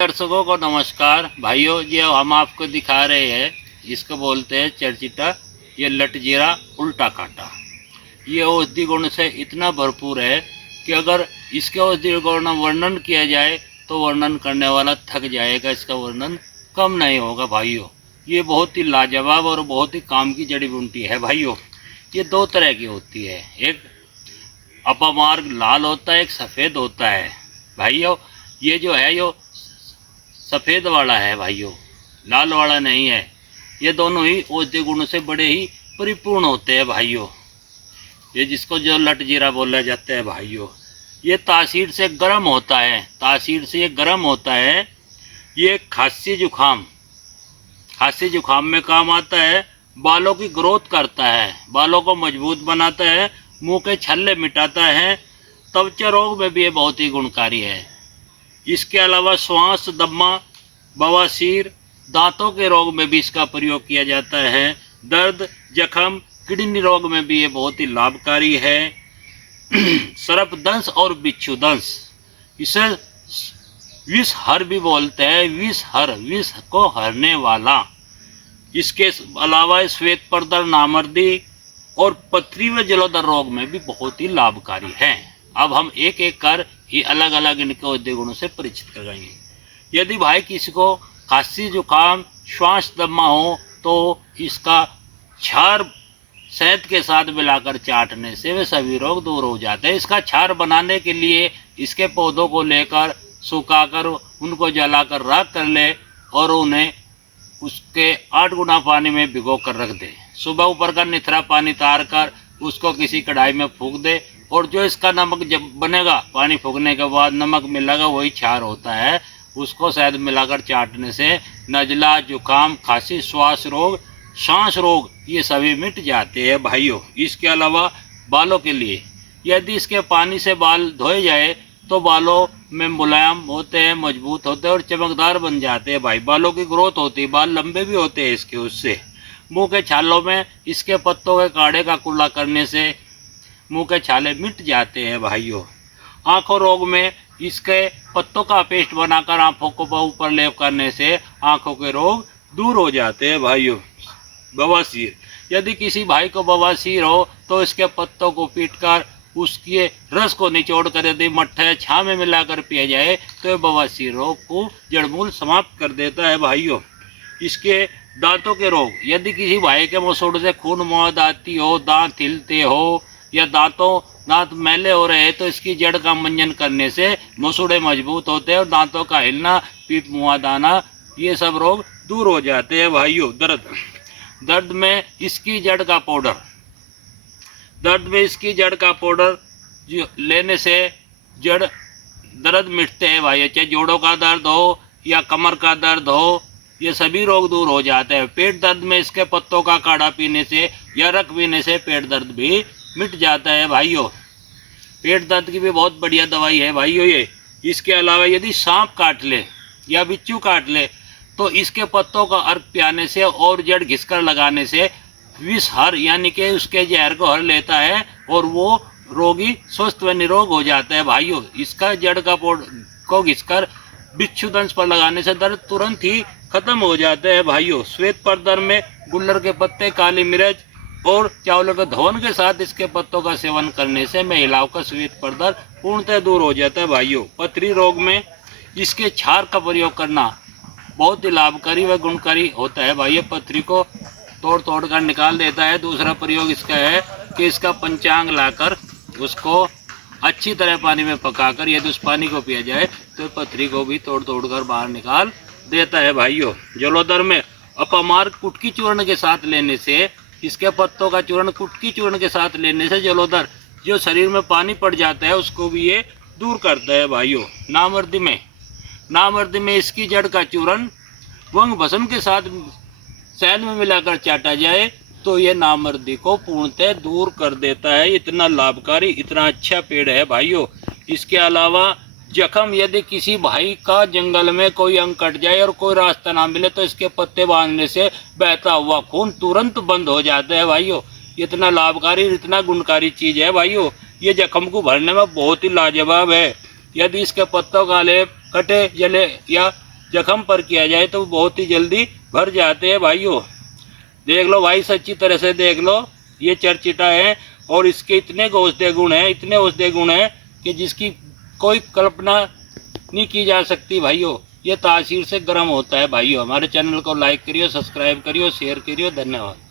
दर्शकों को नमस्कार भाइयों। जो हम आपको दिखा रहे हैं इसको बोलते हैं चरचिटा, ये लटजीरा उल्टा काटा। ये औषधि गुण से इतना भरपूर है कि अगर इसके औषधि गुण का वर्णन किया जाए तो वर्णन करने वाला थक जाएगा। इसका वर्णन कम नहीं होगा भाइयों। ये बहुत ही लाजवाब और बहुत ही काम की जड़ी बूटी है भाइयों। ये दो तरह की होती है, एक अपमार्ग लाल होता है, एक सफ़ेद होता है भाइयों। ये जो है यो सफ़ेद वाला है भाइयों, लाल वाला नहीं है। ये दोनों ही औषधि गुणों से बड़े ही परिपूर्ण होते हैं भाइयों। ये जिसको जो लट जीरा बोला जाता है भाइयों, ये तासीर से गर्म होता है, तासीर से ये गर्म होता है। ये खांसी जुखाम में काम आता है। बालों की ग्रोथ करता है, बालों को मजबूत बनाता है, मुंह के छल्ले मिटाता है। त्वचा रोग में भी ये बहुत ही गुणकारी है। इसके अलावा श्वास, दमा, बवासीर, दांतों के रोग में भी इसका प्रयोग किया जाता है। दर्द, जख्म, किडनी रोग में भी ये बहुत ही लाभकारी है। सर्पदंश और बिच्छुदंश, इसे विषहर भी बोलते हैं। विष को हरने वाला। इसके अलावा श्वेत प्रदर, नामर्दी और पथरी व जलोदर रोग में भी बहुत ही लाभकारी है। अब हम एक एक कर ये अलग अलग इनके औषधि गुणों से परिचित कराएंगे। यदि भाई किसी को खांसी जुकाम, श्वास दमा हो तो इसका क्षार शहद के साथ मिलाकर चाटने से वे सभी रोग दूर हो जाते हैं। इसका क्षार बनाने के लिए इसके पौधों को लेकर सुखाकर उनको जलाकर राख कर ले और उन्हें उसके 8 गुना पानी में भिगो कर रख दे। सुबह ऊपर का निथरा पानी तार कर उसको किसी कढ़ाई में फूंक दे और जो इसका नमक जब बनेगा, पानी फूकने के बाद नमक मिलेगा, वही क्षार होता है। उसको शहद मिलाकर चाटने से नजला, जुकाम, खांसी, श्वास रोग, सांस रोग ये सभी मिट जाते हैं भाइयों। इसके अलावा बालों के लिए यदि इसके पानी से बाल धोए जाए तो बालों में मुलायम होते हैं, मजबूत होते हैं और चमकदार बन जाते हैं भाई। बालों की ग्रोथ होती है, बाल लंबे भी होते हैं इसके उससे। मुंह के छालों में इसके पत्तों के काढ़े का कुल्ला करने से मुंह के छाले मिट जाते हैं भाइयों। आंखों रोग में इसके पत्तों का पेस्ट बनाकर आंखों को ऊपर लेप करने से आंखों के रोग दूर हो जाते हैं भाइयों। बवासीर, यदि किसी भाई को बवासीर हो तो इसके पत्तों को पीटकर उसके रस को निचोड़ कर यदि मट्ठे छाँ में मिलाकर पिया जाए तो बवासीर रोग को जड़मूल समाप्त कर देता है भाइयों। इसके दांतों के रोग, यदि किसी भाई के मसूड़े से खून मौत आती हो, दांत हिलते हो या दांत मैले हो रहे हैं तो इसकी जड़ का मंजन करने से मसूड़े मजबूत होते हैं और दांतों का हिलना, पीप मुआ दाना ये सब रोग दूर हो जाते हैं भाइयों। दर्द में इसकी जड़ का पाउडर लेने से जड़ दर्द मिटते हैं भाई। चाहे जोड़ों का दर्द हो या कमर का दर्द हो, ये सभी रोग दूर हो जाते हैं। पेट दर्द में इसके पत्तों का काढ़ा पीने से या रख पीने से पेट दर्द भी मिट जाता है भाइयों। पेट दर्द की भी बहुत बढ़िया दवाई है भाइयों ये। इसके अलावा यदि सांप काट ले या बिच्छू काट ले तो इसके पत्तों का अर्क पियाने से और जड़ घिसकर लगाने से विषहर यानी कि उसके जहर को हर लेता है और वो रोगी स्वस्थ व निरोग हो जाता है भाइयों। इसका जड़ का को घिसकर बिच्छू दंश पर लगाने से दर्द तुरंत ही खत्म हो जाता है भाइयों। श्वेत प्रदर में गुल्लर के पत्ते, काली मिर्च और चावलों के धवन के साथ इसके पत्तों का सेवन करने से महिलाओं का श्वेत प्रदर पूर्णतः दूर हो जाता है भाइयों। पथरी रोग में इसके क्षार का प्रयोग करना बहुत ही लाभकारी व गुणकारी होता है भाई। पथरी को तोड़ कर निकाल देता है। दूसरा प्रयोग इसका है कि इसका पंचांग लाकर उसको अच्छी तरह पानी में पकाकर यदि उस पानी को पिया जाए तो पथरी को भी तोड़ कर बाहर निकाल देता है भाइयों। जलोदर में अपमार्ग कुटकी चूर्ण के साथ लेने से, इसके पत्तों का चूर्ण कुटकी चूर्ण के साथ लेने से जलोदर जो शरीर में पानी पड़ जाता है उसको भी ये दूर करता है भाइयों। नामर्दी में इसकी जड़ का चूर्ण वंग भस्म के साथ शहद में मिलाकर चाटा जाए तो ये नामर्दी को पूर्णतः दूर कर देता है। इतना लाभकारी, इतना अच्छा पेड़ है भाइयों। इसके अलावा जख्म, यदि किसी भाई का जंगल में कोई अंग कट जाए और कोई रास्ता ना मिले तो इसके पत्ते बांधने से बहता हुआ खून तुरंत बंद हो जाता है भाइयों। इतना लाभकारी, इतना गुणकारी चीज़ है भाइयों। ये जख्म को भरने में बहुत ही लाजवाब है। यदि इसके पत्तों का लेप कटे, जले या जख्म पर किया जाए तो बहुत ही जल्दी भर जाते हैं भाइयों। देख लो भाई, सच्ची तरह से देख लो, ये चरचिटा है और इसके इतने औषधीय गुण हैं, इतने औषधीय गुण हैं कि जिसकी कोई कल्पना नहीं की जा सकती भाइयों। ये तासीर से गर्म होता है भाइयों। हमारे चैनल को लाइक करिए, सब्सक्राइब करिए, शेयर करिए। धन्यवाद।